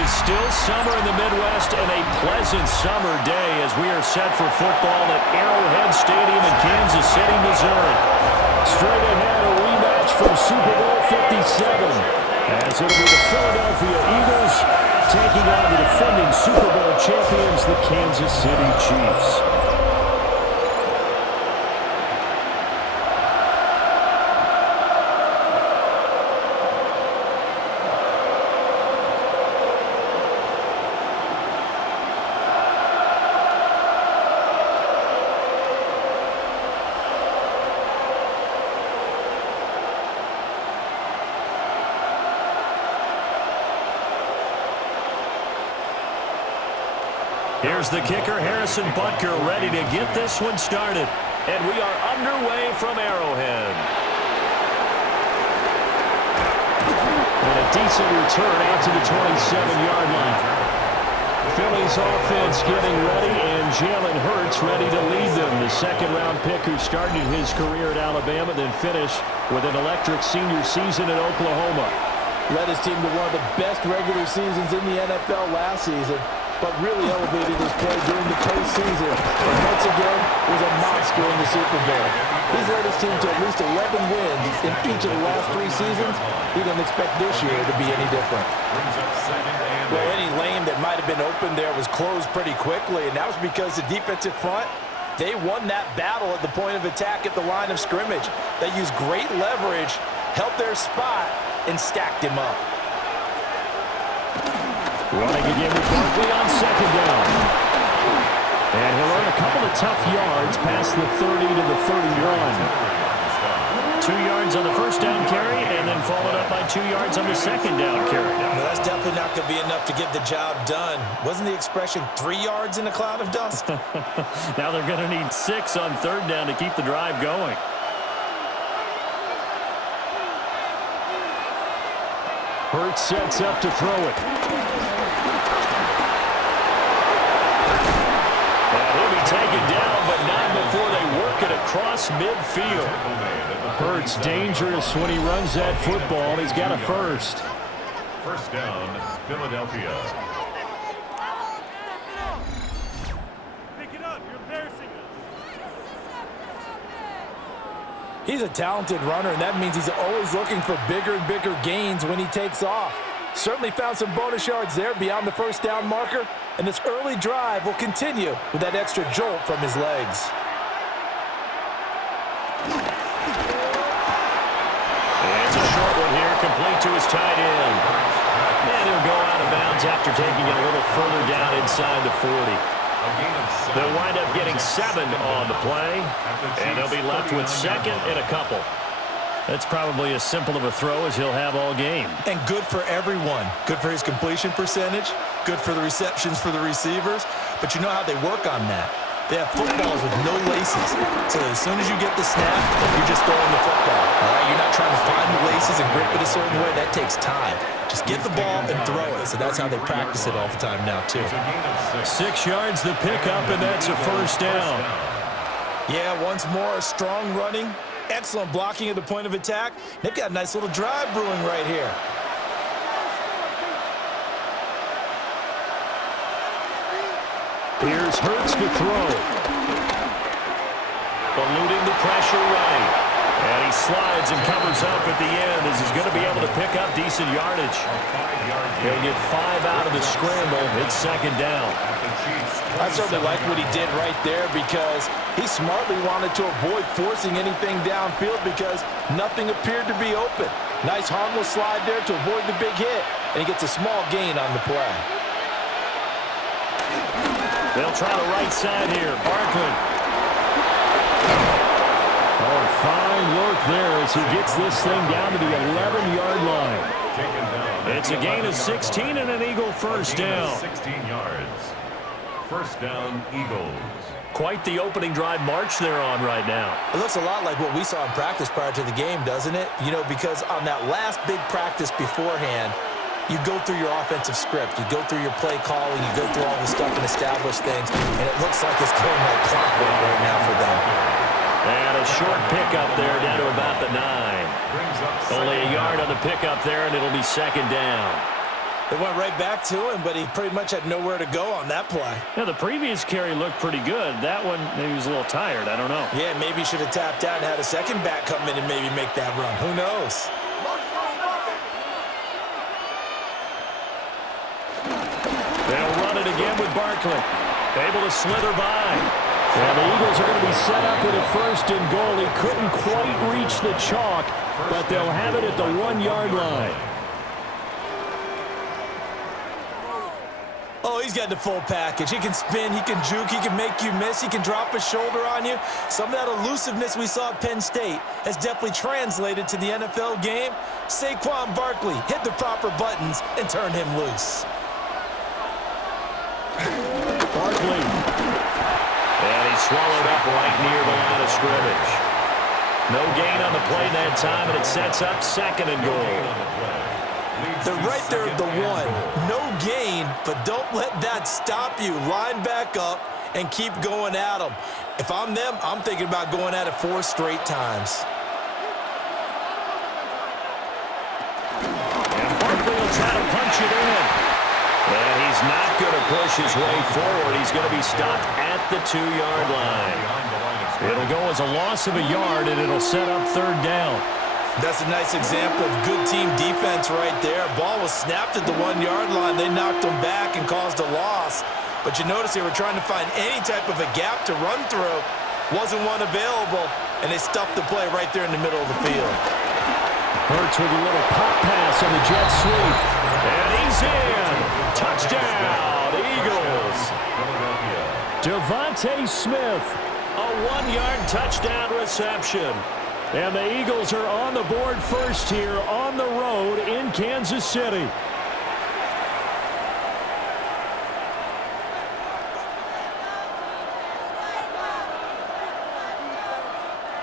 is still summer in the Midwest and a pleasant summer day as we are set for football at Arrowhead Stadium in Kansas City, Missouri. Straight ahead, a rematch from Super Bowl 57 as it'll be the Philadelphia Eagles taking on the defending Super Bowl champions, the Kansas City Chiefs. Here's the kicker, Harrison Butker, ready to get this one started. And we are underway from Arrowhead. And a decent return out to the 27-yard line. Philly's offense getting ready, and Jalen Hurts ready to lead them. The second-round pick who started his career at Alabama, then finished with an electric senior season at Oklahoma. Led his team to one of the best regular seasons in the NFL last season, but really elevated his play during the postseason. And once again, was a monster in the Super Bowl. He's led his team to at least 11 wins in each of the last 3 seasons. He didn't expect this year to be any different. Well, any lane that might have been open there was closed pretty quickly, and that was because the defensive front, they won that battle at the point of attack at the line of scrimmage. They used great leverage, held their spot, and stacked him up. Running again with Barkley on second down. And he'll earn a couple of tough yards past the 30 to the 31. 2 yards on the first down carry, and then followed up by 2 yards on the second down carry. Well, that's definitely not going to be enough to get the job done. Wasn't the expression 3 yards in a cloud of dust? Now they're going to need 6 on third down to keep the drive going. Hurts sets up to throw it. And he'll be taken down, but not before they work it across midfield. Hurts dangerous when he runs that football. He's got a first. First down, Philadelphia. Pick it up. You're embarrassing us. He's a talented runner, and that means he's always looking for bigger and bigger gains when he takes off. Certainly found some bonus yards there beyond the first down marker, and this early drive will continue with that extra jolt from his legs. It's a short one here, complete to his tight end. And he'll go out of bounds after taking it a little further down inside the 40. They'll wind up getting 7 on the play, and they'll be left with second and a couple. That's probably as simple of a throw as he'll have all game. And good for everyone. Good for his completion percentage, good for the receptions for the receivers, but you know how they work on that. They have footballs with no laces, so as soon as you get the snap, you're just throwing the football. All right? You're not trying to find the laces and grip it a certain way. That takes time. Just get the ball and throw it. So that's how they practice it all the time now, too. 6 yards the pickup, and that's a first down. Yeah, once more, strong running, excellent blocking at the point of attack. They've got a nice little drive brewing right here. Here's Hurts to throw. Eluding the pressure right. And he slides and covers up at the end as he's going to be able to pick up decent yardage. He'll get 5 out of the scramble. It's second down. I certainly like what he did right there because he smartly wanted to avoid forcing anything downfield because nothing appeared to be open. Nice harmless slide there to avoid the big hit, and he gets a small gain on the play. They'll try the right side here. Barkley. Oh, fine work there as he gets this thing down to the 11-yard line. It's a gain of 16 and an Eagle first down. 16 yards. First down, Eagles. Quite the opening drive march they're on right now. It looks a lot like what we saw in practice prior to the game, doesn't it? You know, because on that last big practice beforehand, you go through your offensive script, you go through your play calling, you go through all the stuff and establish things, and it looks like it's going like clockwork right now for them. And a short pickup there down to about the 9. Only a yard on the pickup there, and it'll be second down. They went right back to him, but he pretty much had nowhere to go on that play. Yeah, the previous carry looked pretty good. That one, maybe he was a little tired. I don't know. Yeah, maybe he should have tapped out and had a second back come in and maybe make that run. Who knows? They'll run it again with Barkley. Able to slither by. And the Eagles are going to be set up with a first and goal. He couldn't quite reach the chalk, but they'll have it at the 1-yard line. Oh, he's got the full package. He can spin, he can juke, he can make you miss, he can drop his shoulder on you. Some of that elusiveness we saw at Penn State has definitely translated to the NFL game. Saquon Barkley hit the proper buttons and turned him loose. Barkley. And he's swallowed up right near the line of scrimmage. No gain on the play that time, and it sets up second and goal. They're right there at the 1. No gain, but don't let that stop you. Line back up and keep going at them. If I'm them, I'm thinking about going at it 4 straight times. And Barkley will try to punch it in. And he's not going to push his way forward. He's going to be stopped at the 2-yard line. It'll go as a loss of a yard, and it'll set up third down. That's a nice example of good team defense right there. Ball was snapped at the 1-yard line. They knocked him back and caused a loss. But you notice they were trying to find any type of a gap to run through. Wasn't one available, and they stuffed the play right there in the middle of the field. Hurts with a little pop pass on the jet sweep. And he's in. Touchdown, Eagles. Devontae Smith, a 1-yard touchdown reception. And the Eagles are on the board first here on the road in Kansas City.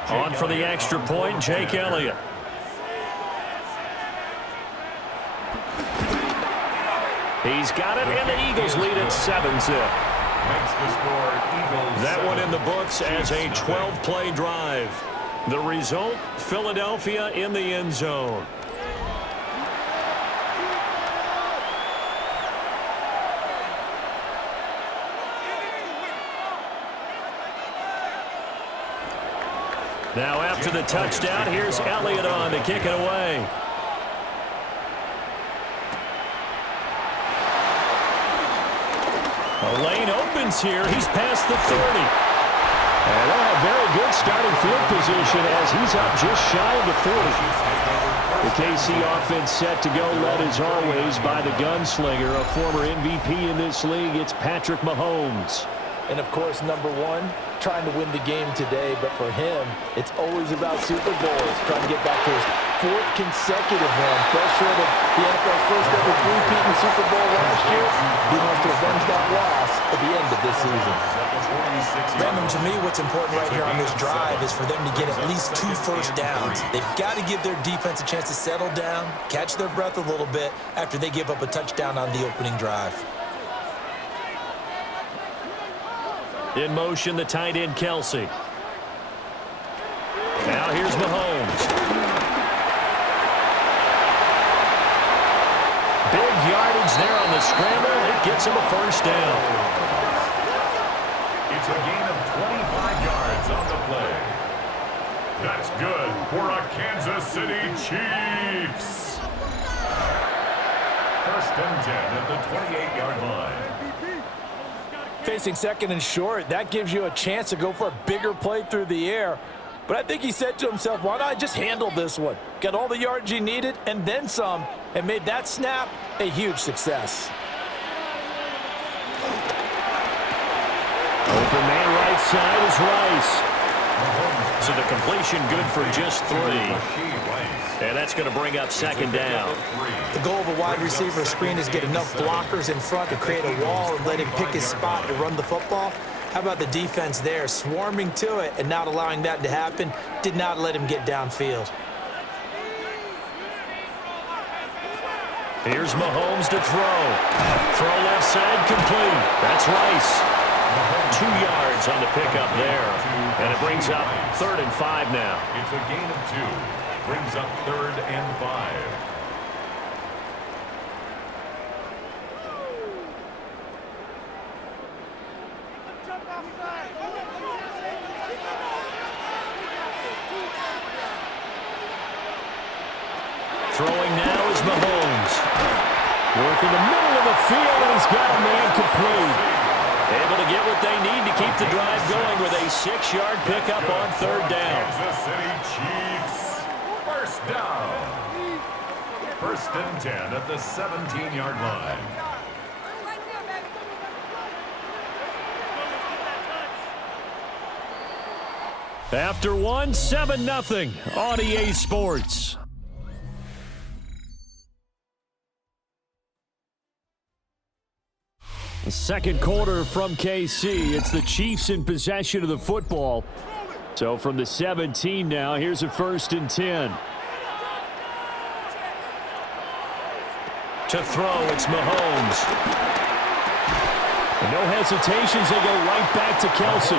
On for the extra point, Jake Elliott. He's got it, and the Eagles lead at 7-zip. That one in the books as a 12-play drive. The result, Philadelphia in the end zone. Now after the touchdown, here's Elliott on to kick it away. A lane opens here. He's past the 30. And they'll have very good starting field position as he's up just shy of the 40. The KC offense set to go, led as always by the gunslinger, a former MVP in this league. It's Patrick Mahomes. And, of course, number 1, trying to win the game today. But for him, it's always about Super Bowls, trying to get back to his 4th consecutive one. Fell short of the NFL's first ever three-peat in the Super Bowl last year. He wants to avenge that loss at the end of this season. Brandon, to me, what's important right here on this drive is for them to get at least 2 first downs. They've got to give their defense a chance to settle down, catch their breath a little bit after they give up a touchdown on the opening drive. In motion, the tight end, Kelce. Now here's Mahomes. Big yardage there on the scramble. It gets him a first down. It's a gain of 25 yards on the play. That's good for a Kansas City Chiefs. First and 10 at the 28-yard line. Facing second and short, that gives you a chance to go for a bigger play through the air. But I think he said to himself, why not just handle this one? Got all the yards he needed and then some, and made that snap a huge success. Open man right side is Rice. So the completion good for just 3. And that's going to bring up second down. The goal of a wide receiver screen is get enough blockers in front to create a wall and let him pick his spot to run the football. How about the defense there, swarming to it and not allowing that to happen? Did not let him get downfield. Here's Mahomes to throw. Throw left side complete. That's Rice. 2 yards on the pickup there. And it brings up 3rd and 5 now. It's a gain of 2. Brings up 3rd and 5. Throwing now is Mahomes. Working the middle of the field, and he's got a man complete. Able to get what they need to keep the drive going with a 6-yard pickup on third down. Kansas City Chiefs, first down. First and 10 at the 17-yard line. After one, 7-0 on EA Sports. The second quarter from KC. It's the Chiefs in possession of the football. So from the 17 now, here's a first and 10. To throw, it's Mahomes. And no hesitations, they go right back to Kelce.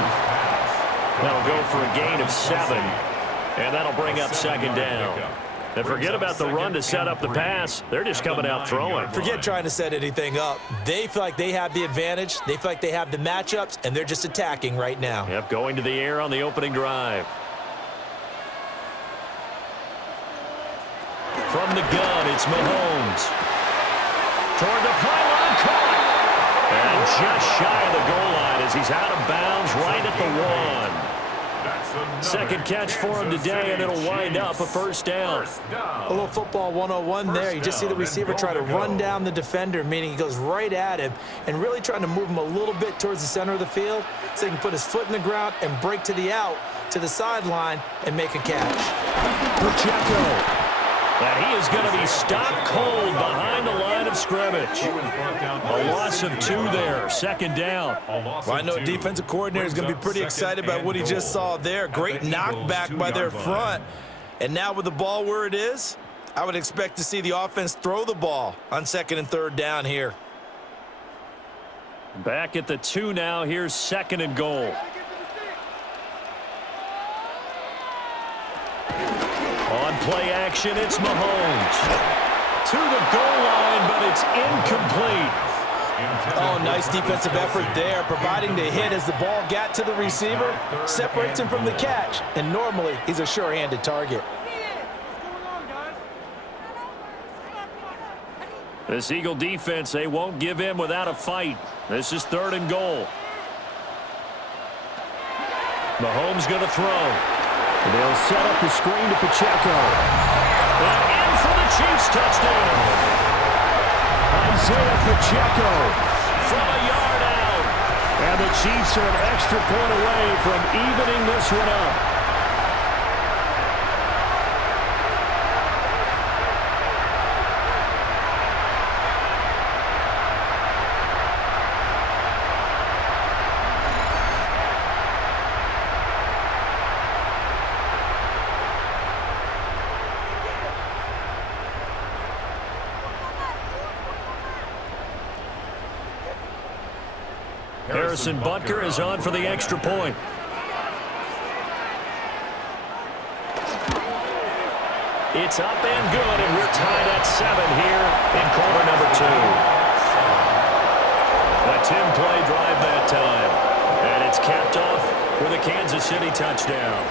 That'll go for a gain of 7, and that'll bring up second down. And forget about the run to set up the pass. They're just coming out throwing. Forget trying to set anything up. They feel like they have the advantage. They feel like they have the matchups, and they're just attacking right now. Yep, going to the air on the opening drive. From the gun, it's Mahomes. Toward the pylon, caught. And just shy of the goal line as he's out of bounds right at the 1. Second catch for him today, and it'll wind up a first down. A little football 101 there. You just see the receiver try to run down the defender, meaning he goes right at him and really trying to move him a little bit towards the center of the field so he can put his foot in the ground and break to the out, to the sideline, and make a catch. Pacheco. And he is going to be stopped cold behind the line of scrimmage. A loss of 2 there, second down. Well, I know a defensive coordinator is going to be pretty excited about what he just saw there. Great knockback by their front. And now with the ball where it is, I would expect to see the offense throw the ball on second and third down here. Back at the 2 now. Here's second and goal. On play action, it's Mahomes. To the goal line, but it's incomplete. Oh, nice defensive effort there, providing the hit as the ball got to the receiver, separates him from the catch, and normally he's a sure-handed target. This Eagle defense, they won't give in without a fight. This is third and goal. Mahomes going to throw. They'll set up the screen to Pacheco. And in for the Chiefs touchdown. Isaiah Pacheco from a yard out. And the Chiefs are an extra point away from evening this one up. Harrison Butker is on for the extra point. It's up and good, and we're tied at 7 here in quarter number 2. A 10-play drive that time, and it's capped off with a Kansas City touchdown.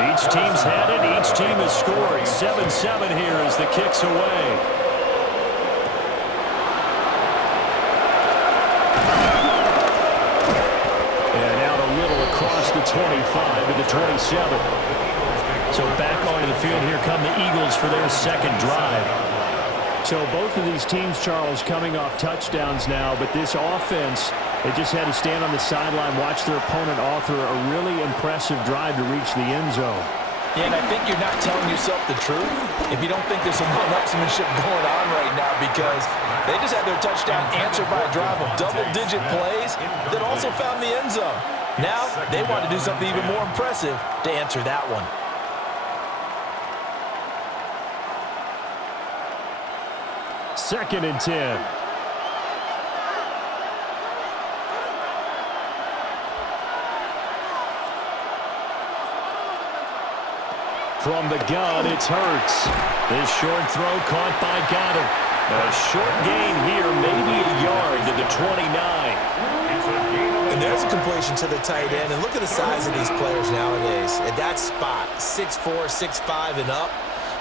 Each team's had it. Each team has scored. 7-7 here as the kick's away. And out a little across the 25 to the 27. So back onto the field, here come the Eagles for their second drive. So both of these teams, Charles, coming off touchdowns now, but this offense, they just had to stand on the sideline, watch their opponent author a really impressive drive to reach the end zone. Yeah, and I think you're not telling yourself the truth if you don't think there's some one-upsmanship going on right now, because they just had their touchdown answered by a drive of double-digit plays that also found the end zone. Now they want to do something even more impressive to answer that one. Second and 10. From the gun, it's Hurts. This short throw caught by Goddard. A short gain here, maybe a yard to the 29. And there's a completion to the tight end. And look at the size of these players nowadays. At that spot, 6'4", 6'5", and up.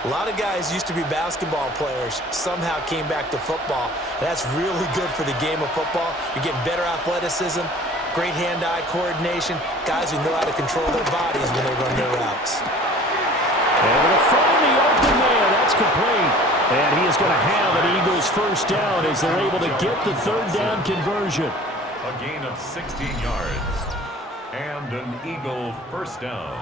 A lot of guys used to be basketball players, somehow came back to football. That's really good for the game of football. You're getting better athleticism, great hand-eye coordination, guys who know how to control their bodies when they run their routes. Able to find the open man. That's complete. And he is going to have an Eagles first down as they're able to get the third down conversion. A gain of 16 yards. And an Eagle first down.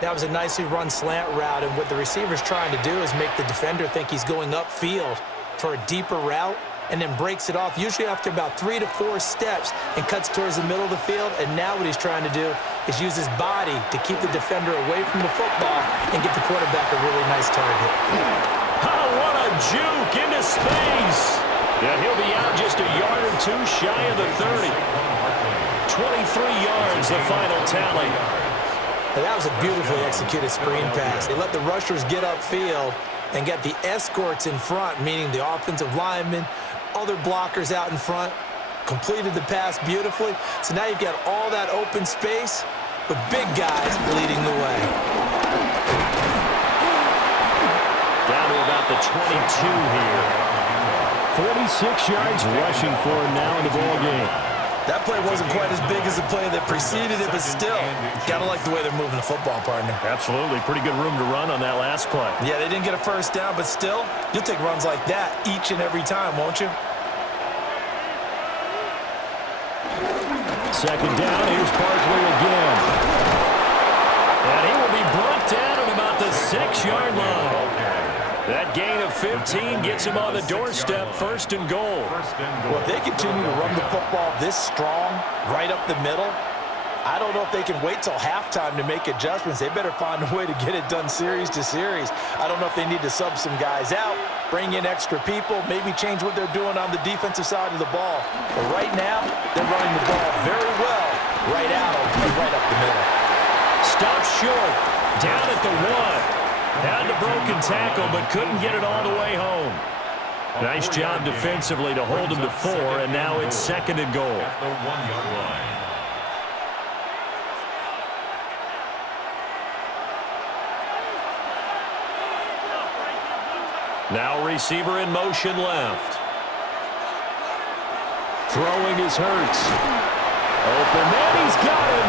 That was a nicely run slant route, and what the receiver's trying to do is make the defender think he's going upfield for a deeper route, and then breaks it off, usually after about 3 to 4 steps, and cuts towards the middle of the field. And now what he's trying to do is use his body to keep the defender away from the football and get the quarterback a really nice target. Oh, what a juke into space. Yeah, he'll be out just a yard or two shy of the 30. 23 yards, the final tally. Now, that was a beautifully executed screen pass. They let the rushers get upfield and get the escorts in front, meaning the offensive linemen, other blockers out in front, completed the pass beautifully. So now you've got all that open space with big guys leading the way. Down to about the 22 here. 46 yards rushing for him now in the ball game. That play wasn't quite as big as the play that preceded it, but still, gotta like the way they're moving the football, partner. Absolutely. Pretty good room to run on that last play. Yeah, they didn't get a first down, but still, you'll take runs like that each and every time, won't you? Second down, here's Barkley again. And he will be brought down at about the 6-yard line. That gain of 15 gets him on the doorstep, first and goal. Well, if they continue to run the football this strong, right up the middle, I don't know if they can wait till halftime to make adjustments. They better find a way to get it done series to series. I don't know if they need to sub some guys out, bring in extra people, maybe change what they're doing on the defensive side of the ball. But right now, they're running the ball very well, right out and right up the middle. Stop short, down at the 1. Had the broken tackle, but couldn't get it all the way home. Nice job defensively to hold him to 4, and now it's second and goal. At the 1-yard line. Now receiver in motion left. Throwing is Hurts. Open man, he's got him.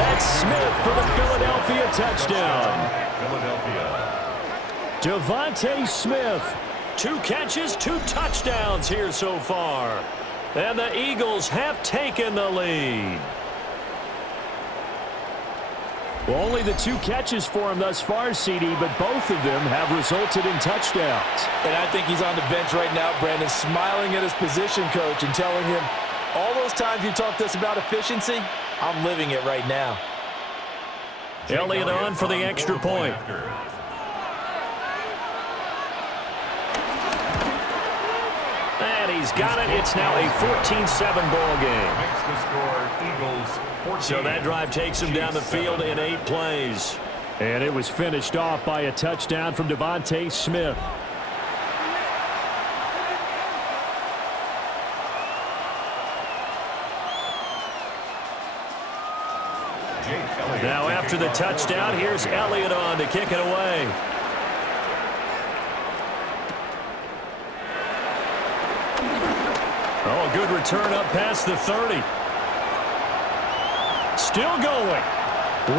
That's Smith for the Philadelphia touchdown. Philadelphia. Devontae Smith, 2 catches, 2 touchdowns here so far. And the Eagles have taken the lead. Well, only the 2 catches for him thus far, CD, but both of them have resulted in touchdowns. And I think he's on the bench right now, Brandon, smiling at his position coach and telling him, all those times you talked to us about efficiency, I'm living it right now. Elliott on for the extra point. And he's got it. It's now a 14-7 ball game. Makes the score Eagles 14. So that drive takes him down the field in 8 plays. And it was finished off by a touchdown from Devontae Smith. Now after the touchdown, here's Elliott on to kick it away. Oh, good return up past the 30. Still going.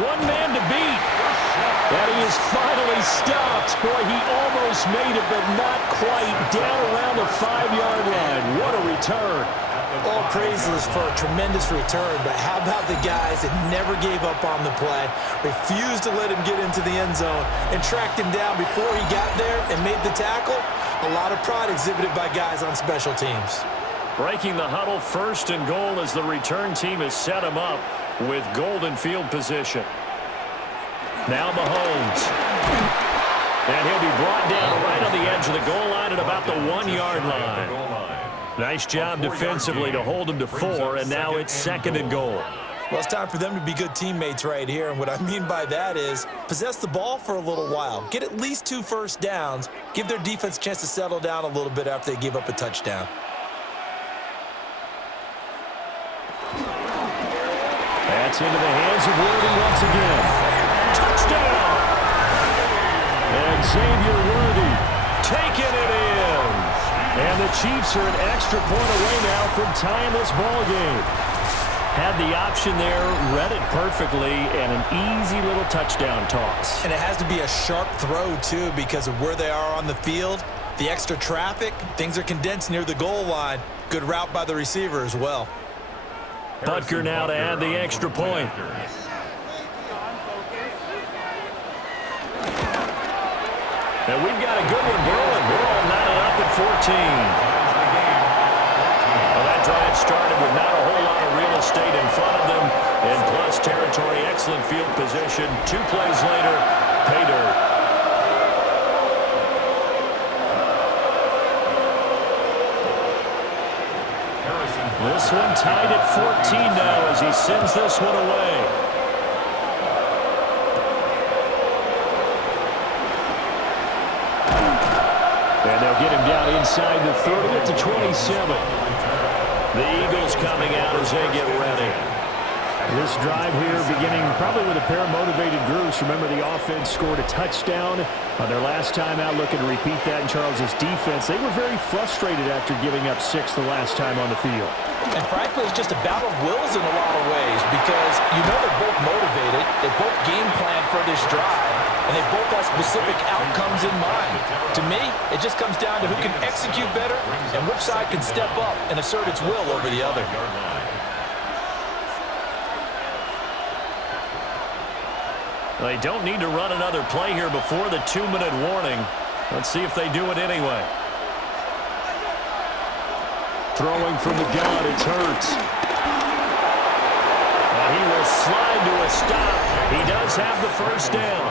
1 man to beat. And he is finally stopped. Boy, he almost made it, but not quite. Down around the 5-yard line. What a return. All praises for a tremendous return, but how about the guys that never gave up on the play, refused to let him get into the end zone, and tracked him down before he got there and made the tackle? A lot of pride exhibited by guys on special teams. Breaking the huddle, first and goal as the return team has set him up with golden field position. Now Mahomes. And he'll be brought down right on the edge of the goal line at about the 1-yard line. Nice job defensively to hold them to 4, and now it's 2nd and goal. Well, it's time for them to be good teammates right here, and what I mean by that is possess the ball for a little while, get at least 2 first downs, give their defense a chance to settle down a little bit after they give up a touchdown. That's into the hands of Worthy once again. Touchdown! And Xavier Worthy taking it in. And the Chiefs are an extra point away now from tying this ball game. Had the option there, read it perfectly, and an easy little touchdown toss. And it has to be a sharp throw, too, because of where they are on the field. The extra traffic, things are condensed near the goal line. Good route by the receiver as well. Butker now to add the extra point. And we've got a good one brewing. We're all knotted up at 14. Well, that drive started with not a whole lot of real estate in front of them. And plus territory, excellent field position. 2 plays later, pay dirt. This one tied at 14 now as he sends this one away. And they'll get him down inside the 30 at the 27. The Eagles coming out as they get ready. This drive here beginning probably with a pair of motivated groups. Remember, the offense scored a touchdown on their last time out, looking to repeat that in Charles's defense. They were very frustrated after giving up 6 the last time on the field. And frankly, it's just a battle of wills in a lot of ways because you know they're both motivated. They both game plan for this drive, and they both have specific outcomes in mind. To me, it just comes down to who can execute better and which side can step up and assert its will over the other. They don't need to run another play here before the 2-minute warning. Let's see if they do it anyway. Throwing from the gun, it's Hurts. And he will slide to a stop. He does have the first down.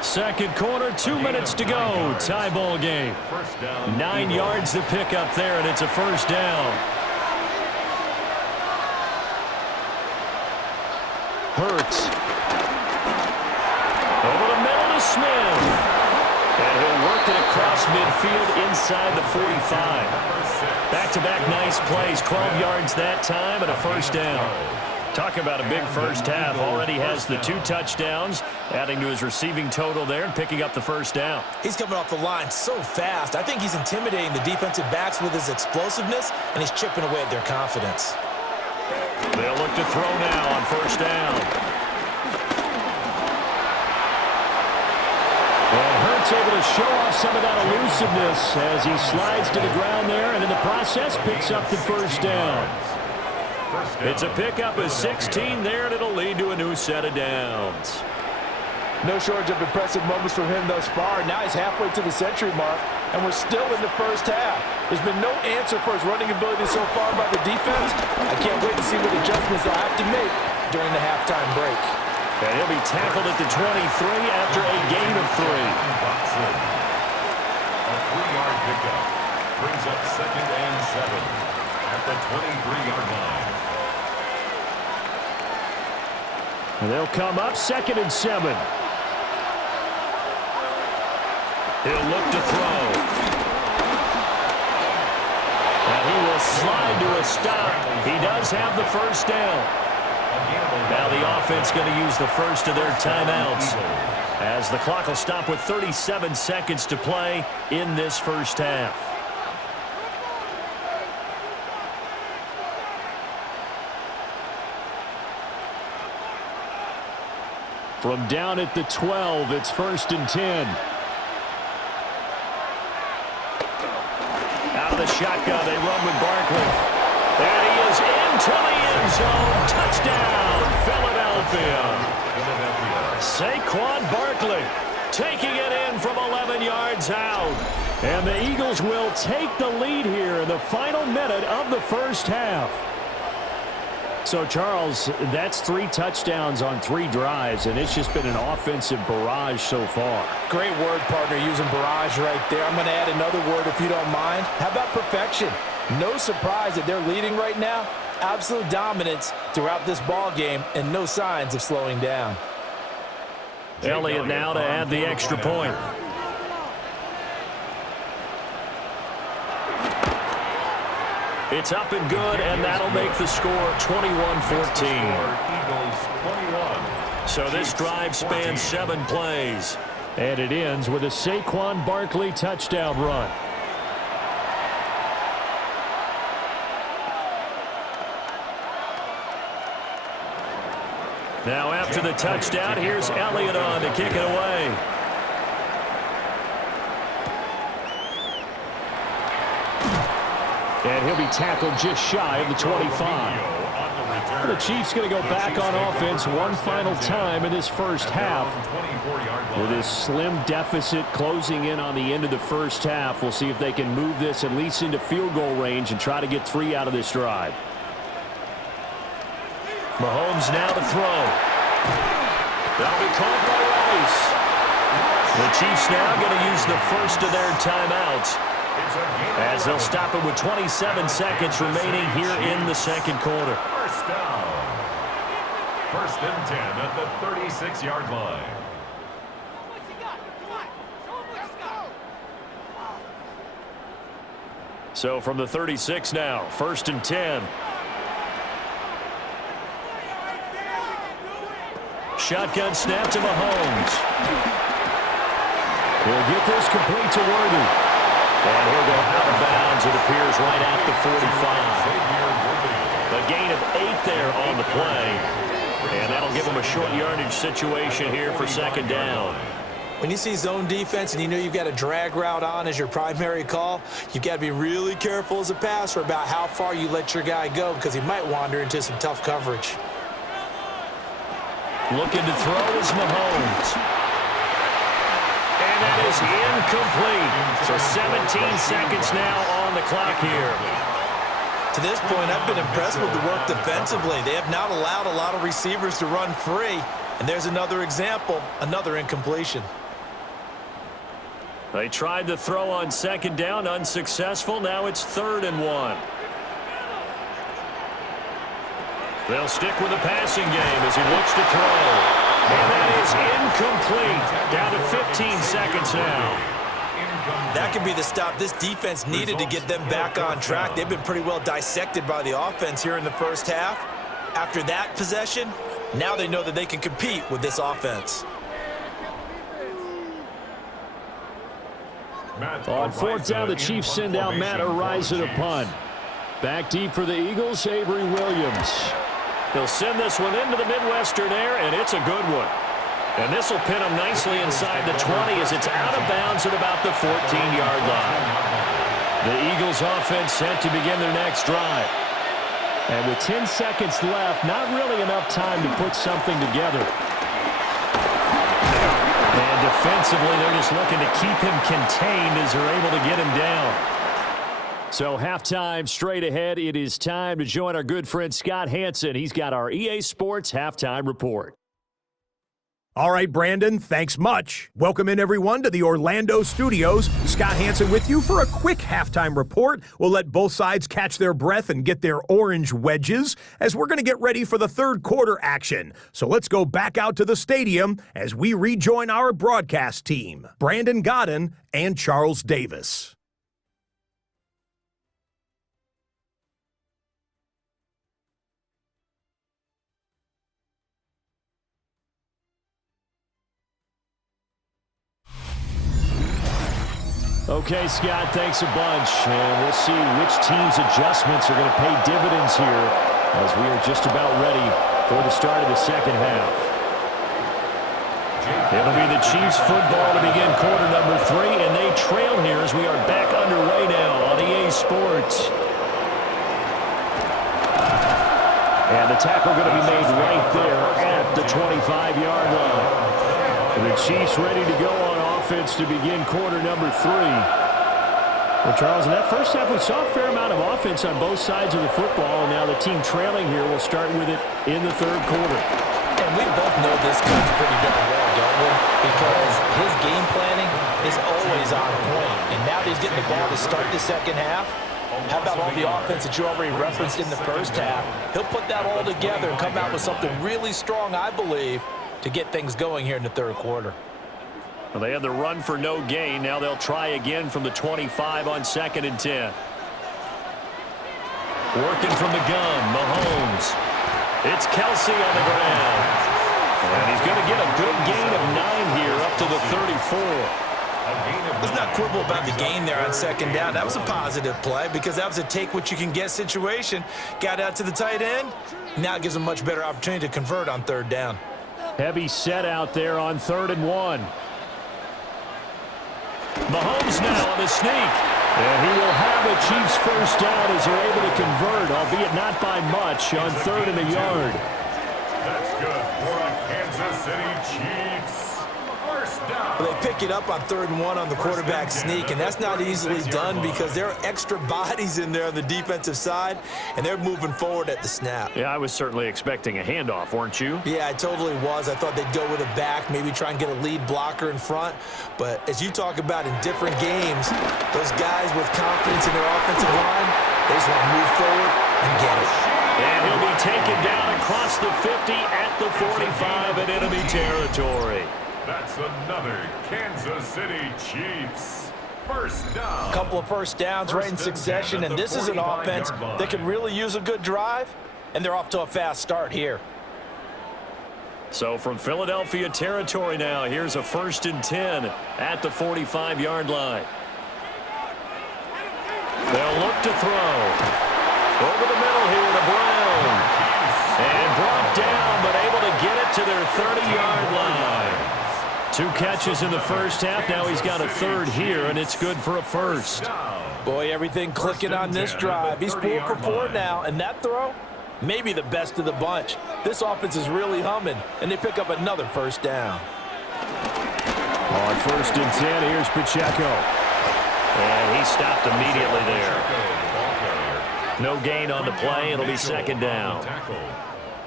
2nd quarter, 2 minutes to go. Tie ball game. 9 yards to pick up there, and it's a first down. Hurts. Over the middle to Smith. And he'll work it across midfield inside the 45. Back-to-back nice plays, 12 yards that time and a first down. Talk about a big first half. Already has the 2 touchdowns, adding to his receiving total there and picking up the first down. He's coming off the line so fast. I think he's intimidating the defensive backs with his explosiveness, and he's chipping away at their confidence. They'll look to throw now on first down. And Hurts able to show off some of that elusiveness as he slides to the ground there, and in the process picks up the first down. It's a pickup of 16 there, and it'll lead to a new set of downs. No shortage of impressive moments from him thus far. Now he's halfway to the century mark, and we're still in the first half. There's been no answer for his running ability so far by the defense. I can't wait to see what adjustments they'll have to make during the halftime break. And he'll be tackled at the 23 after a gain of 3. A 3-yard pickup brings up 2nd and 7 at the 23-yard line. And they'll come up 2nd and 7. He'll look to throw. And he will slide to a stop. He does have the first down. Now the offense going to use the first of their timeouts as the clock will stop with 37 seconds to play in this first half. From down at the 12, it's 1st and 10. Out of the shotgun, they run with Barkley. And he is into the end zone. Touchdown, Philadelphia. Saquon Barkley taking it in from 11 yards out. And the Eagles will take the lead here in the final minute of the first half. So, Charles, that's 3 touchdowns on 3 drives, and it's just been an offensive barrage so far. Great word, partner, using barrage right there. I'm going to add another word if you don't mind. How about perfection? No surprise that they're leading right now. Absolute dominance throughout this ball game and no signs of slowing down. Elliott now to add the extra point. It's up and good, and that'll make the score 21-14. So this drive spans 7 plays. And it ends with a Saquon Barkley touchdown run. Now after the touchdown, here's Elliott on to kick it away. And he'll be tackled just shy of the 25. The Chiefs going to go back on offense one final time in this first half. With this slim deficit closing in on the end of the first half, we'll see if they can move this at least into field goal range and try to get 3 out of this drive. Mahomes now to throw. That'll be caught by Rice. The Chiefs now going to use the first of their timeouts, as they'll stop it with 27 seconds remaining here in the second quarter. First down. First and 10 at the 36-yard line. So from the 36 now, first and 10. Shotgun snap to Mahomes. He'll get this complete to Worthy. And he'll go out of bounds, it appears, right at the 45. A gain of 8 there on the play. And that'll give him a short yardage situation here for second down. When you see zone defense and you know you've got a drag route on as your primary call, you've got to be really careful as a passer about how far you let your guy go, because he might wander into some tough coverage. Looking to throw is Mahomes. And that is incomplete. So 17 seconds now on the clock here. To this point, I've been impressed with the work defensively. They have not allowed a lot of receivers to run free. And there's another example, another incompletion. They tried to throw on second down, unsuccessful. Now it's 3rd and 1. They'll stick with the passing game as he looks to throw. And that is incomplete. Down to 15 seconds now. That could be the stop this defense needed to get them back on track. They've been pretty well dissected by the offense here in the first half. After that possession, now they know that they can compete with this offense. On 4th down, the Chiefs send out Matt Arrowhead to punt. Back deep for the Eagles, Avery Williams. He'll send this one into the Midwestern air, and it's a good one. And this will pin him nicely inside the 20 as it's out of bounds at about the 14-yard line. The Eagles offense set to begin their next drive. And with 10 seconds left, not really enough time to put something together. And defensively, they're just looking to keep him contained as they're able to get him down. So halftime straight ahead. It is time to join our good friend Scott Hanson. He's got our EA Sports halftime report. All right, Brandon, thanks much. Welcome in, everyone, to the Orlando studios. Scott Hanson with you for a quick halftime report. We'll let both sides catch their breath and get their orange wedges as we're going to get ready for the third quarter action. So let's go back out to the stadium as we rejoin our broadcast team, Brandon Godden and Charles Davis. Okay, Scott, thanks a bunch. And we'll see which team's adjustments are going to pay dividends here as we are just about ready for the start of the second half. It'll be the Chiefs football to begin quarter number 3, and they trail here as we are back underway now on EA Sports. And the tackle going to be made right there at the 25-yard line. And the Chiefs ready to go on offense to begin quarter number 3. Well, Charles, in that first half, we saw a fair amount of offense on both sides of the football, and now the team trailing here will start with it in the third quarter. And we both know this coach pretty darn well, don't we? Because his game planning is always on point. And now that he's getting the ball to start the second half, How about all the offense that you already referenced in the first half? He'll put that all together and come out with something really strong, I believe, to get things going here in the third quarter. Well, they had the run for no gain. Now they'll try again from the 25 on 2nd and 10. Working from the gun, Mahomes. It's Kelce on the ground. And he's going to get a good gain of 9 here up to the 34. Let's not quibble about the gain there on 2nd down. That was a positive play because that was a take-what-you-can-get situation. Got out to the tight end. Now it gives them a much better opportunity to convert on 3rd down. Heavy set out there on 3rd and 1. Mahomes now on the sneak. And he will have a Chiefs first down as they're able to convert, albeit not by much, on 3rd and a yard. That's good for a Kansas City Chiefs. First down. Well, they pick it up on 3rd and 1 on the quarterback sneak, and that's not easily done because there are extra bodies in there on the defensive side, and they're moving forward at the snap. Yeah, I was certainly expecting a handoff, weren't you? Yeah, I totally was. I thought they'd go with a back, maybe try and get a lead blocker in front. But as you talk about in different games, those guys with confidence in their offensive line, they just want to move forward and get it. And he'll be taken down across the 50 at the 45 in enemy territory. That's another Kansas City Chiefs first down. A couple of first downs right in succession, and this is an offense that could really use a good drive, and they're off to a fast start here. So from Philadelphia territory now, here's a 1st and 10 at the 45-yard line. They'll look to throw. Over the middle here to Brown. And brought down, but able to get it to their 30-yard line. 2 catches in the first half. Now he's got a 3rd here, and it's good for a 1st. Boy, everything clicking on this drive. He's 4 for 4 now, and that throw, maybe the best of the bunch. This offense is really humming, and they pick up another 1st down. On 1st and 10, here's Pacheco. And he stopped immediately there. No gain on the play. It'll be 2nd down.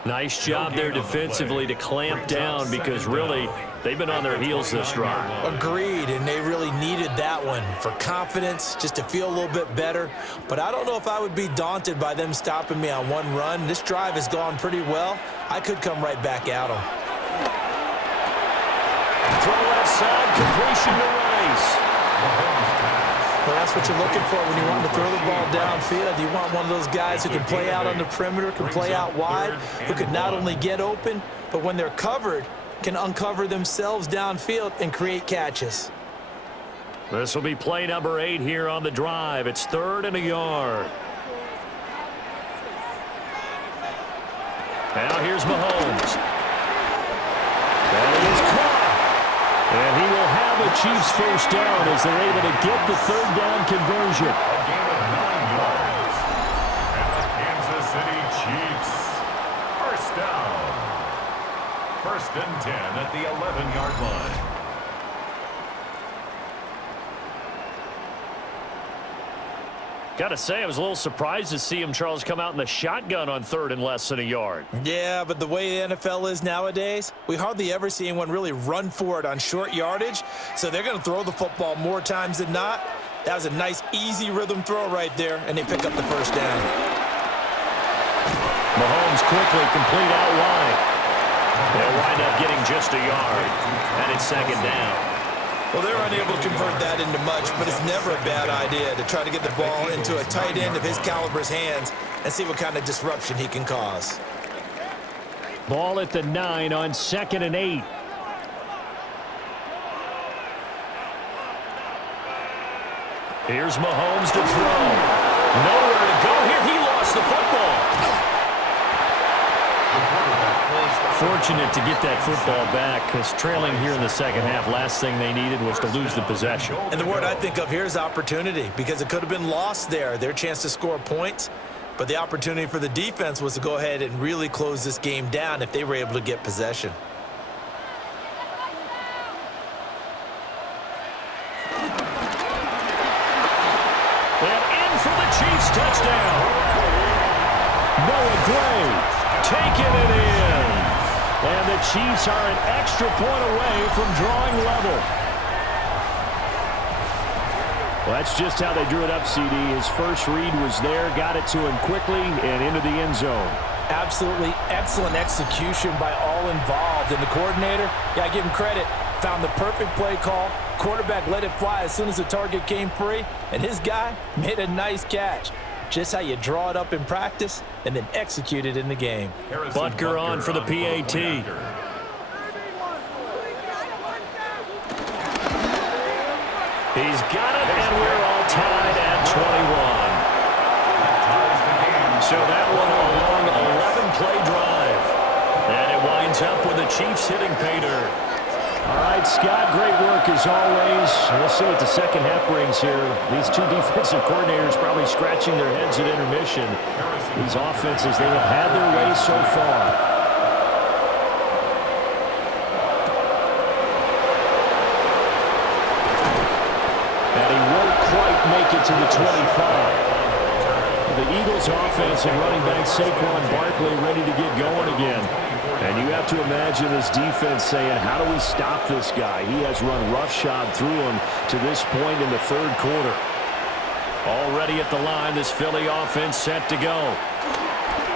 Nice job there defensively to clamp down because really they've been on their heels this drive. Agreed, and they really needed that one for confidence, just to feel a little bit better. But I don't know if I would be daunted by them stopping me on one run. This drive has gone pretty well. I could come right back at them. Throw left side, completion to Rice. Well, that's what you're looking for when you want to throw the ball downfield. You want one of those guys who can play out on the perimeter, can play out wide, who can not only get open, but when they're covered, can uncover themselves downfield and create catches. This will be play number 8 here on the drive. It's 3rd and a yard. Now here's Mahomes. That is caught. And he will have a Chiefs first down as they're able to get the 3rd down conversion. A gain of 9 yards. And the Kansas City Chiefs first down. 1st and 10 at the 11-yard line. Got to say, I was a little surprised to see him, Charles, come out in the shotgun on 3rd and less than a yard. Yeah, but the way the NFL is nowadays, we hardly ever see anyone really run for it on short yardage, so they're going to throw the football more times than not. That was a nice, easy rhythm throw right there, and they pick up the 1st down. Mahomes quickly complete out wide. They'll wind up getting just a yard, and it's 2nd down. Well, they're unable to convert that into much, but it's never a bad idea to try to get the ball into a tight end of his caliber's hands and see what kind of disruption he can cause. Ball at the 9 on 2nd and 8. Here's Mahomes to throw. Nowhere to go here. He lost the football. Fortunate to get that football back because trailing here in the 2nd half, last thing they needed was to lose the possession. And the word I think of here is opportunity because it could have been lost there, their chance to score points. But the opportunity for the defense was to go ahead and really close this game down if they were able to get possession. And in for the Chiefs touchdown. Noah Gray taking it in. And the Chiefs are an extra point away from drawing level. Well, that's just how they drew it up, CD. His first read was there, got it to him quickly, and into the end zone. Absolutely excellent execution by all involved. And the coordinator, got to give him credit, found the perfect play call. Quarterback let it fly as soon as the target came free, and his guy made a nice catch. Just how you draw it up in practice and then execute it in the game. Butker on for the PAT. He's got it, and we're all tied at 21. So that one a long 11-play drive. And it winds up with the Chiefs hitting pay dirt. All right, Scott, great work as always. We'll see what the second half brings here. These two defensive coordinators probably scratching their heads at intermission. These offenses, they have had their way so far. Make it to the 25. The Eagles offense and running back Saquon Barkley ready to get going again. And you have to imagine this defense saying, how do we stop this guy? He has run roughshod through him to this point in the third quarter. Already at the line, this Philly offense set to go.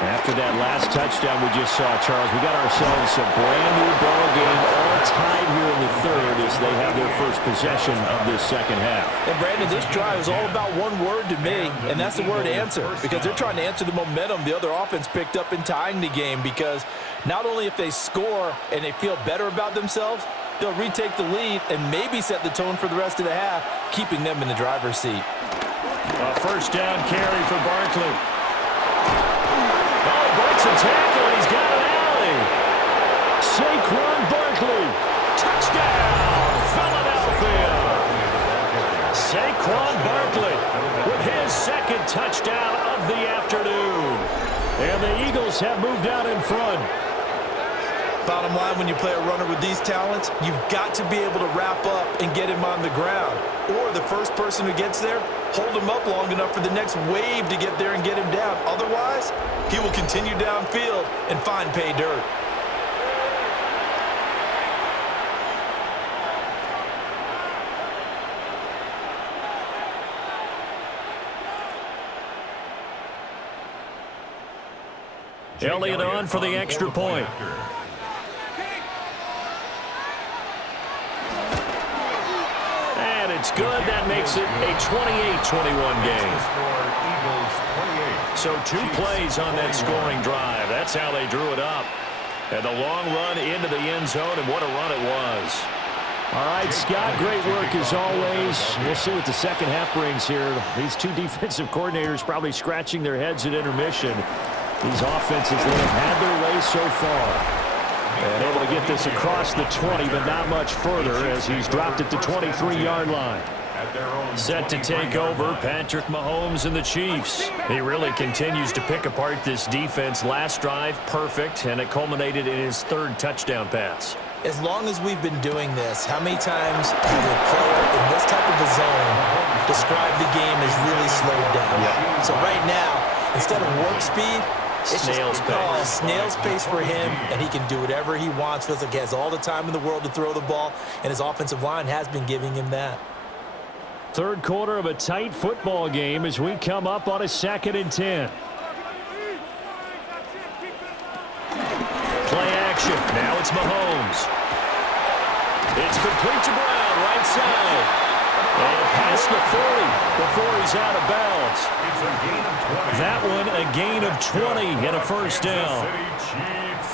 After that last touchdown we just saw, Charles, we got ourselves a brand new ball game, all tied here in the third as they have their first possession of this second half. And Brandon, this drive is all about one word to me, and that's the word answer, because they're trying to answer the momentum the other offense picked up in tying the game, because not only if they score and they feel better about themselves, they'll retake the lead and maybe set the tone for the rest of the half, keeping them in the driver's seat. A first down carry for Barkley. Breaks a tackle, and he's got an alley. Saquon Barkley, touchdown, Philadelphia. Saquon Barkley with his second touchdown of the afternoon. And the Eagles have moved out in front. Bottom line, when you play a runner with these talents, you've got to be able to wrap up and get him on the ground. Or the first person who gets there, hold him up long enough for the next wave to get there and get him down. Otherwise, he will continue downfield and find pay dirt. Elliott on for the extra point. And it's good. That makes it a 28-21 game. So 2 plays on that scoring drive. That's how they drew it up. And a long run into the end zone, and what a run it was. All right, Scott, great work as always. We'll see what the second half brings here. These two defensive coordinators probably scratching their heads at intermission. These offenses, they have had their way so far. And able to get this across the 20, but not much further as he's dropped it to 23-yard line. Set to take over, Patrick Mahomes and the Chiefs. He really continues to pick apart this defense. Last drive, perfect, and it culminated in his third touchdown pass. As long as we've been doing this, how many times has a player in this type of a zone described the game as really slowed down? Yeah. So right now, instead of warp speed, it's snail's pace. Snail's pace for him, and he can do whatever he wants. Feels like he has all the time in the world to throw the ball, and his offensive line has been giving him that. Third quarter of a tight football game as we come up on a 2nd and 10. Play action. Now it's Mahomes. It's complete to Brown, right side. And past the 40 before he's out of bounds. That one a gain of 20 and a first down.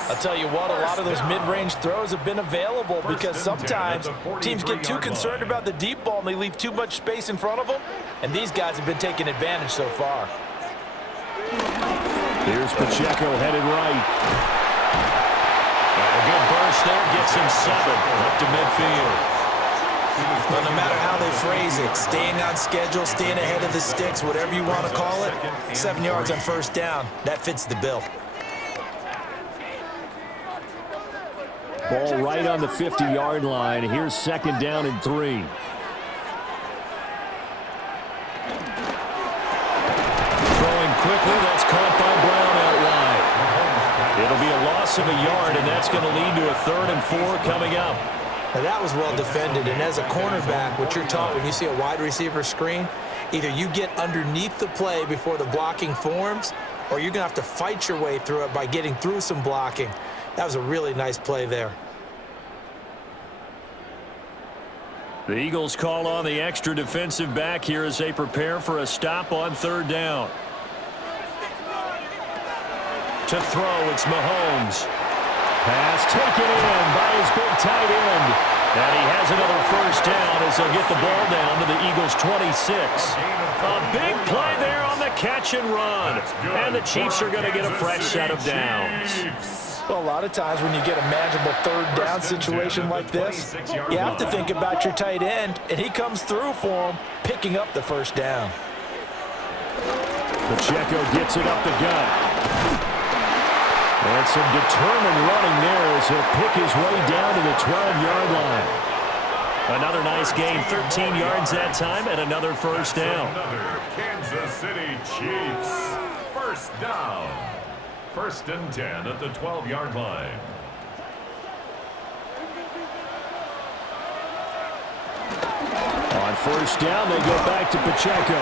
I'll tell you what, a lot of those mid-range throws have been available because sometimes teams get too concerned about the deep ball and they leave too much space in front of them, and these guys have been taking advantage so far. Here's Pacheco headed right. A good burst there, gets him 7 up to midfield. But no matter how they phrase it, staying on schedule, staying ahead of the sticks, whatever you want to call it, 7 yards on first down, that fits the bill. Ball right on the 50-yard line. Here's 2nd down and 3. Throwing quickly, that's caught by Brown out wide. It'll be a loss of a yard, and that's going to lead to a 3rd and 4 coming up. Now that was well defended, and as a cornerback, what you're taught when you see a wide receiver screen, either you get underneath the play before the blocking forms, or you're going to have to fight your way through it by getting through some blocking. That was a really nice play there. The Eagles call on the extra defensive back here as they prepare for a stop on third down. To throw, it's Mahomes. Pass taken in by his big tight end. And he has another first down as they'll get the ball down to the Eagles' 26. A big play there on the catch and run. And the Chiefs are going to get a fresh set of downs. Well, a lot of times when you get a manageable third down situation like this, you have to think about your tight end, and he comes through for him, picking up the first down. Pacheco gets it up the gut. And some determined running there as he'll pick his way down to the 12-yard line. Another nice gain, 13 yards that time, and another first down. Another Kansas City Chiefs first down. 1st and 10 at the 12-yard line. On first down, they go back to Pacheco.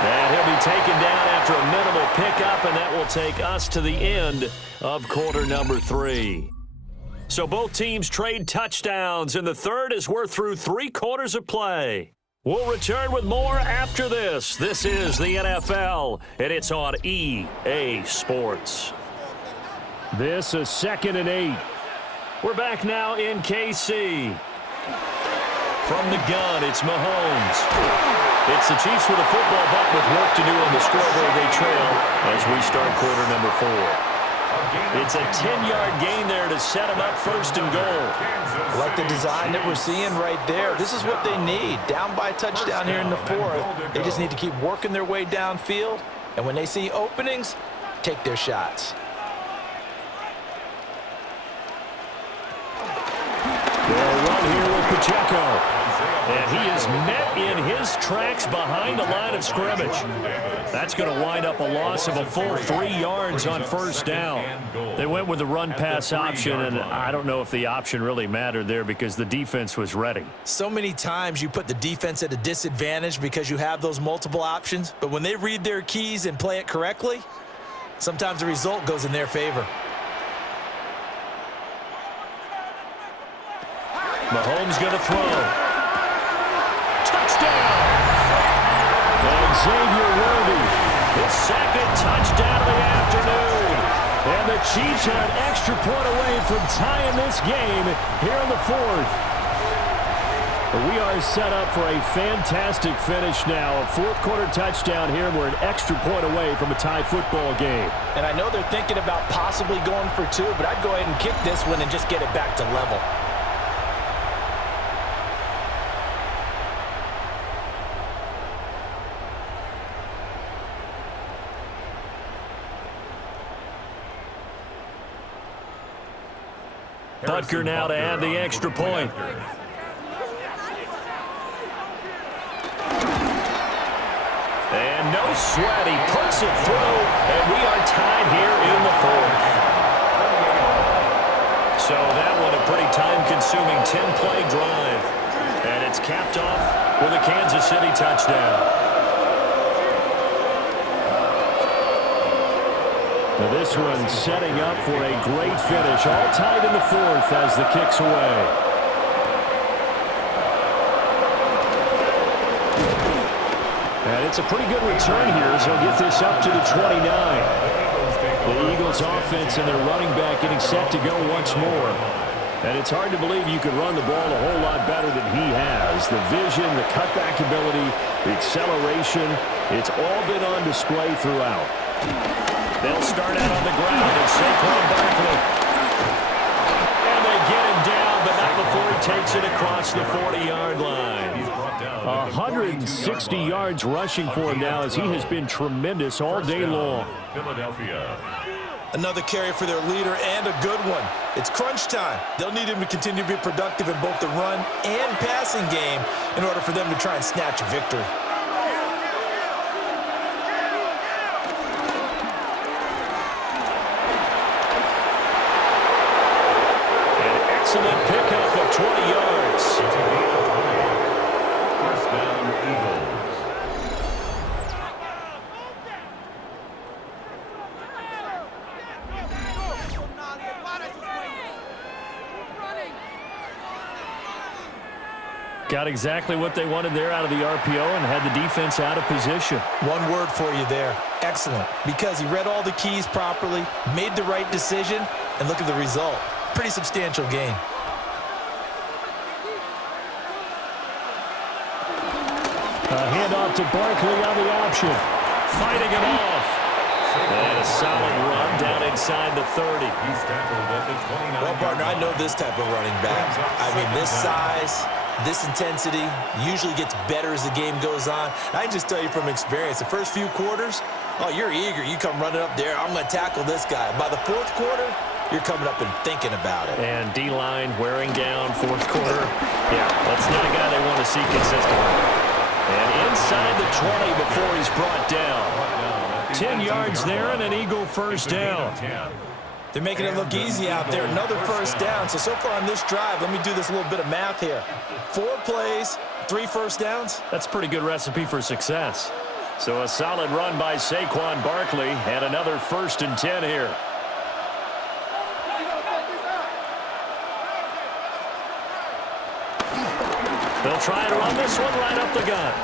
And he'll be taken down after a minimal pickup, and that will take us to the end of quarter number 3. So both teams trade touchdowns, and the third as we're through 3 quarters of play. We'll return with more after this. This is the NFL, and it's on EA Sports. This is 2nd and 8. We're back now in KC. From the gun, it's Mahomes. It's the Chiefs with a football, but with work to do on the scoreboard. They trail as we start quarter number 4. It's a 10-yard gain there to set them up 1st and goal. I like the design that we're seeing right there. This is what they need. Down by a touchdown here in the 4th. They just need to keep working their way downfield. And when they see openings, take their shots. They'll run here with Pacheco. And he is met in his tracks behind the line of scrimmage. That's going to wind up a loss of a full 3 yards on first down. They went with the run-pass option, and I don't know if the option really mattered there because the defense was ready. So many times you put the defense at a disadvantage because you have those multiple options, but when they read their keys and play it correctly, sometimes the result goes in their favor. Mahomes going to throw. Touchdown! And Xavier Worthy, his 2nd touchdown of the afternoon. And the Chiefs are an extra point away from tying this game here in the 4th. But we are set up for a fantastic finish now. A 4th quarter touchdown here. We're an extra point away from a tie football game. And I know they're thinking about possibly going for 2, but I'd go ahead and kick this one and just get it back to level. Butker now to add the extra point. And no sweat, he puts it through, and we are tied here in the 4th. So that one a pretty time-consuming 10-play drive. And it's capped off with a Kansas City touchdown. Now this one setting up for a great finish. All tied in the 4th as the kick's away. And it's a pretty good return here as they'll get this up to the 29. The Eagles offense and their running back getting set to go once more. And it's hard to believe you could run the ball a whole lot better than he has. The vision, the cutback ability, the acceleration, it's all been on display throughout. They'll start out on the ground, and Saquon Barkley. And they get him down, but not before he takes it across the 40-yard line. 160 yards rushing for him now as he has been tremendous all day long. Philadelphia. Another carry for their leader and a good one. It's crunch time. They'll need him to continue to be productive in both the run and passing game in order for them to try and snatch a victory. Excellent pickup of 20 yards. It's a gain of 20. First down, Eagles. Got exactly what they wanted there out of the RPO and had the defense out of position. One word for you there. Excellent. Because he read all the keys properly, made the right decision, and look at the result. Pretty substantial gain. A handoff to Barkley on the option. Fighting it off. And a solid run down inside the 30. He's tackled at the 29. Well, partner, I know this type of running back. I mean, this size, this intensity usually gets better as the game goes on. I can just tell you from experience, the first few quarters, oh, you're eager. You come running up there, I'm going to tackle this guy. By the fourth quarter, you're coming up and thinking about it. And D-line wearing down fourth quarter. Yeah, that's not a guy they want to see consistently. And inside the 20 before he's brought down. 10 yards there and an Eagle first down. They're making it look easy out there. Another first down. So far on this drive, let me do this little bit of math here. 4 plays, 3 first downs. That's a pretty good recipe for success. So a solid run by Saquon Barkley and another 1st and 10 here. They'll try to run this one right up the gut.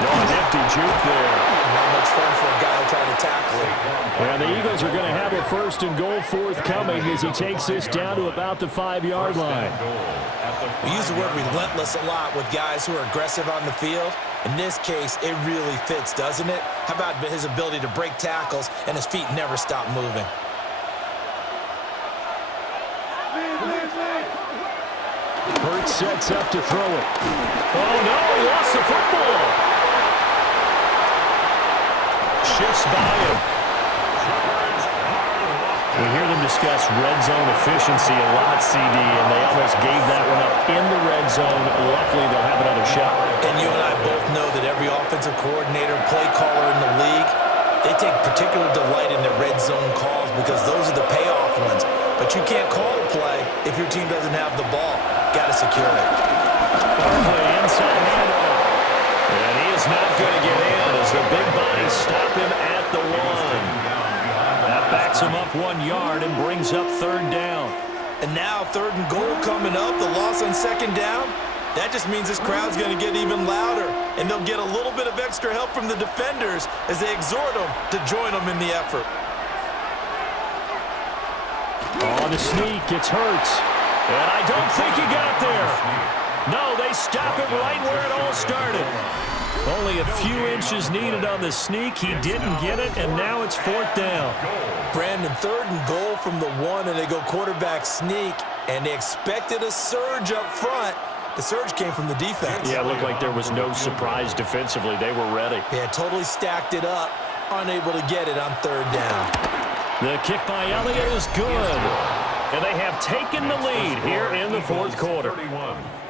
No, nifty juke there. Not much fun for a guy trying to tackle it. And the Eagles are going to have a 1st and goal forthcoming as he takes this down to about the 5-yard line. We use the word relentless a lot with guys who are aggressive on the field. In this case, it really fits, doesn't it? How about his ability to break tackles and his feet never stop moving? Hurts sets up to throw it. Oh, no, he lost the football. Shifts by him. We hear them discuss red zone efficiency a lot, CD, and they almost gave that one up in the red zone. Luckily, they'll have another shot. And you and I both know that every offensive coordinator, play caller in the league, they take particular delight in their red zone calls because those are the payoff ones. But you can't call a play if your team doesn't have the ball. Got to secure it. Barkley inside handoff. And he is not going to get in as the big bodies stop him at the 1. That backs him up 1 yard and brings up 3rd down. And now 3rd and goal coming up. The loss on 2nd down. That just means this crowd's going to get even louder. And they'll get a little bit of extra help from the defenders as they exhort them to join them in the effort. On the sneak, it's Hurts. And I don't think he got there. No, they stop him right where it all started. Only a few inches needed on the sneak. He didn't get it, and now it's 4th down. Brandon, 3rd and goal from the 1, and they go quarterback sneak, and they expected a surge up front. The surge came from the defense. Yeah, it looked like there was no surprise defensively. They were ready. They had totally stacked it up, unable to get it on 3rd down. The kick by Elliott is good. And they have taken the lead here in the 4th quarter.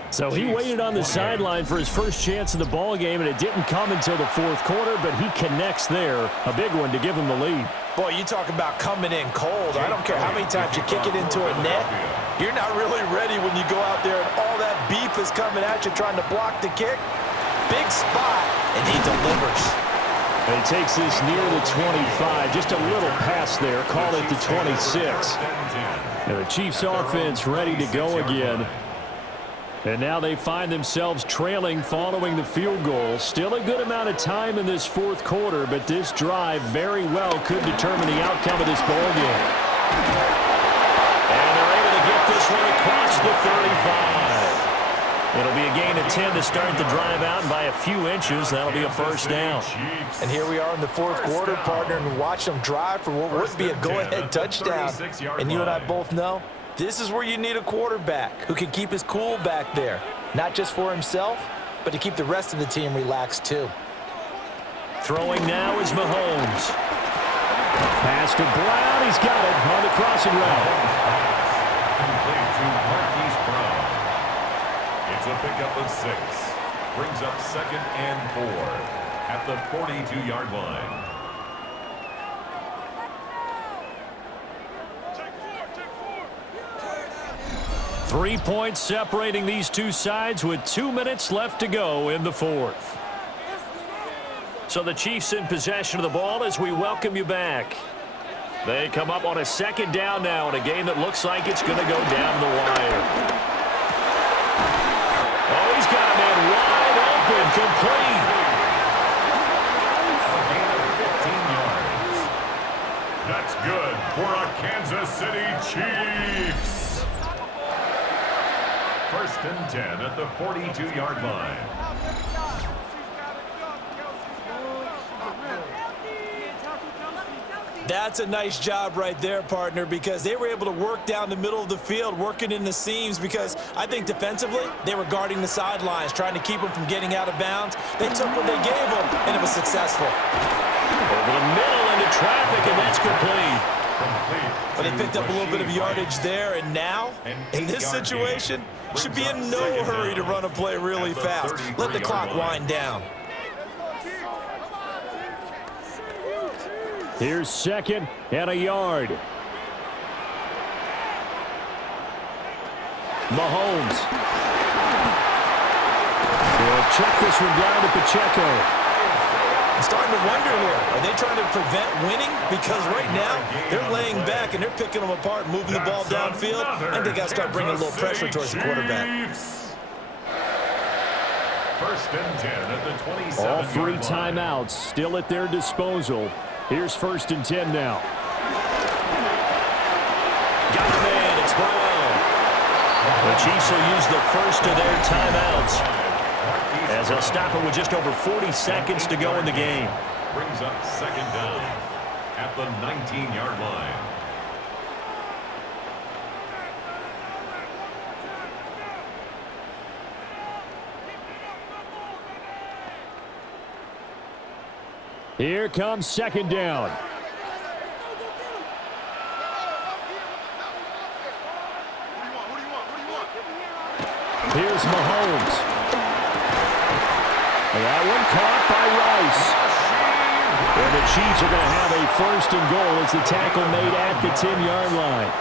So he waited on the sideline for his first chance in the ball game, and it didn't come until the 4th quarter, but he connects there. A big one to give him the lead. Boy, you talk about coming in cold. I don't care how many times you kick it into a net. You're not really ready when you go out there and all that beef is coming at you trying to block the kick. Big spot, and he delivers. And he takes this near the 25. Just a little pass there. Call it the 26. And the Chiefs offense ready to go again. And now they find themselves trailing following the field goal. Still a good amount of time in this 4th quarter, but this drive very well could determine the outcome of this ball game. And they're able to get this one across the 35. It'll be a gain of 10 to start the drive out, and by a few inches, that'll be a 1st down. And here we are in the 4th quarter, partner, and watch them drive for what would be a go-ahead touchdown. And you and I both know this is where you need a quarterback who can keep his cool back there, not just for himself, but to keep the rest of the team relaxed too. Throwing now is Mahomes. Pass to Brown. He's got it on the crossing route. Complete to Marquise Brown. It's a pickup of 6. Brings up 2nd and 4 at the 42-yard line. 3 points separating these two sides with 2 minutes left to go in the fourth. So the Chiefs in possession of the ball as we welcome you back. They come up on a second down now in a game that looks like it's going to go down the wire. Oh, he's got a man wide open, complete. A gain of 15 yards. That's good for a Kansas City Chiefs. First and 10 at the 42-yard line. That's a nice job right there, partner, because they were able to work down the middle of the field, working in the seams, because I think defensively they were guarding the sidelines, trying to keep them from getting out of bounds. They took what they gave them, and it was successful. Over the middle into traffic, and that's complete. But they picked up a little bit of yardage there, and now, in this situation, should be in no hurry to run a play really fast. Let the clock wind down. Here's second and a yard. Mahomes. He'll check this one down to Pacheco. I'm starting to wonder here, are they trying to prevent winning? Because right now, they're laying back and they're picking them apart, moving the ball downfield. I think they got to start bringing a little pressure towards the quarterback. First and 10 at the 27-yard line. All three timeouts still at their disposal. Here's first and 10 now. Got a man, it's Brown. The Chiefs will use the first of their timeouts as they'll stop it with just over 40 seconds to go in the game. Brings up second down at the 19-yard line. Here comes second down. Here's Mahomes. That one caught by Rice. And the Chiefs are going to have a first and goal as the tackle made at the 10-yard line.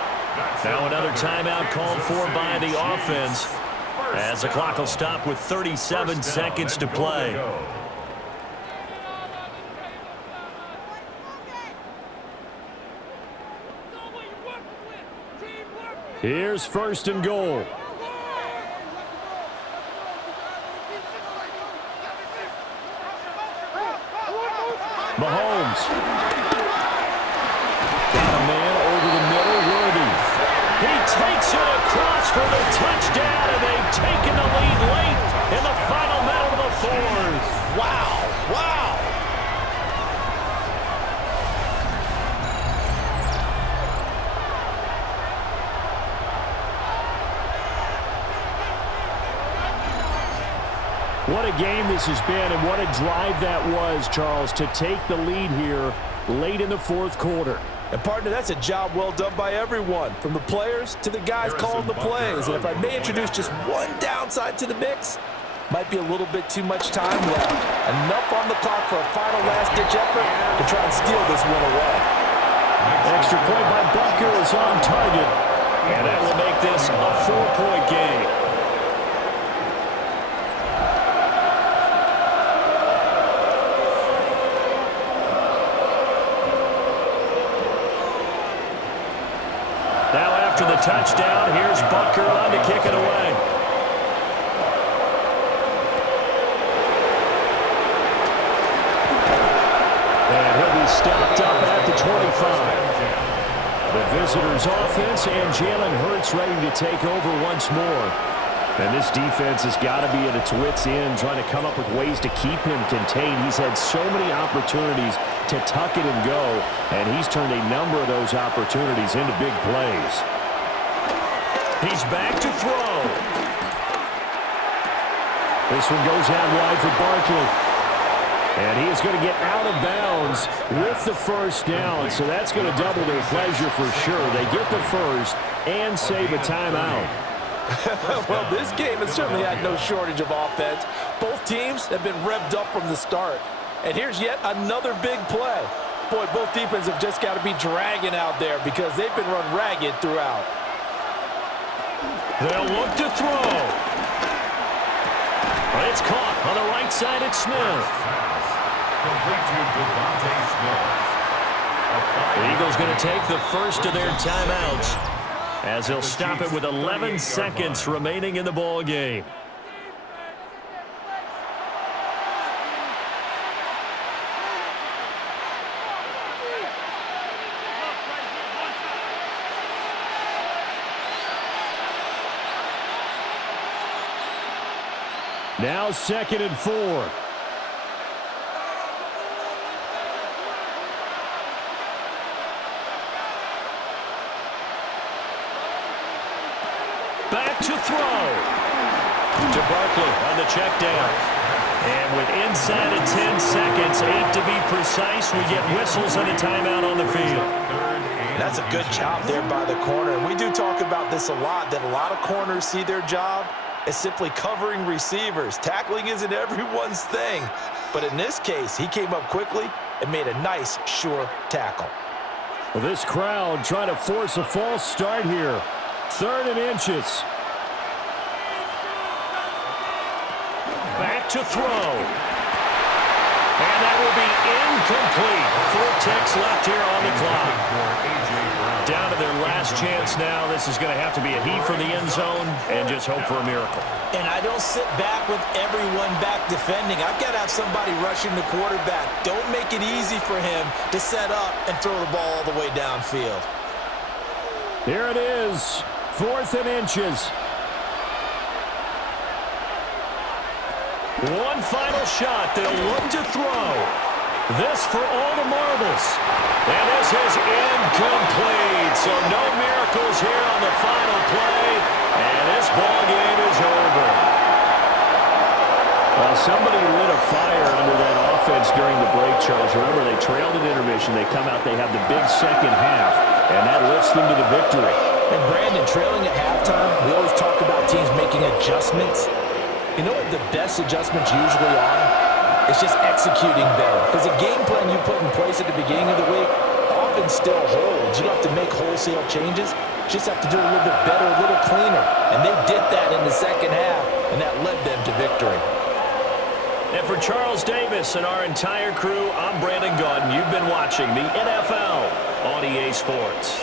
Now another timeout called for by the offense as the clock will stop with 37 seconds to play. Here's first and goal. Mahomes. Got a man over the middle, Worthy. He takes it across for the touchdown, and they've taken the lead late in the final minute of the fourth. Wow, wow. What a game this has been, and what a drive that was, Charles, to take the lead here late in the fourth quarter. And, partner, that's a job well done by everyone, from the players to the guys calling the plays. And if I may introduce just one downside to the mix, might be a little bit too much time left. Enough on the clock for a final last-ditch effort to try and steal this one away. Extra point by Bucker is on target, and that will make this a 4-point game. To the touchdown, here's Bucker on to kick it away. And he'll be stopped up at the 25. The visitors' offense and Jalen Hurts ready to take over once more. And this defense has got to be at its wits' end, trying to come up with ways to keep him contained. He's had so many opportunities to tuck it and go, and he's turned a number of those opportunities into big plays. He's back to throw. This one goes out wide for Barkley. And he is going to get out of bounds with the first down. So that's going to double their pleasure for sure. They get the first and save a timeout. Well, this game has certainly had no shortage of offense. Both teams have been revved up from the start. And here's yet another big play. Boy, both defenses have just got to be dragging out there because they've been run ragged throughout. They'll look to throw. It's caught on the right side at Smith. Complete to Devontae Smith. The Eagles going to take the first of their timeouts as they'll stop it with 11 seconds remaining in the ball game. Now 2nd and 4. Back to throw. To Barkley on the check down. And with inside of 10 seconds, 8 to be precise, we get whistles and a timeout on the field. That's a good job there by the corner. And we do talk about this a lot, that a lot of corners see their job as simply covering receivers. Tackling isn't everyone's thing. But in this case, he came up quickly and made a nice, sure tackle. Well, this crowd trying to force a false start here. 3rd and inches. Back to throw. And that will be incomplete. 4 ticks left here on the clock. Down to their last chance now. This is going to have to be a heave for the end zone and just hope for a miracle. And I don't sit back with everyone back defending. I've got to have somebody rushing the quarterback. Don't make it easy for him to set up and throw the ball all the way downfield. Here it is. 4th and inches. One final shot. They'll look to throw. This for all the marbles. And this is incomplete. So no miracles here on the final play. And this ball game is over. Well, somebody lit a fire under that offense during the break, Charles. Remember, they trailed at intermission. They come out, they have the big second half. And that lifts them to the victory. And Brandon, trailing at halftime, we always talk about teams making adjustments. You know what the best adjustments usually are? It's just executing better. Because the game plan you put in place at the beginning of the week often still holds. You don't have to make wholesale changes. You just have to do a little bit better, a little cleaner. And they did that in the second half, and that led them to victory. And for Charles Davis and our entire crew, I'm Brandon Gaudin. You've been watching the NFL on EA Sports.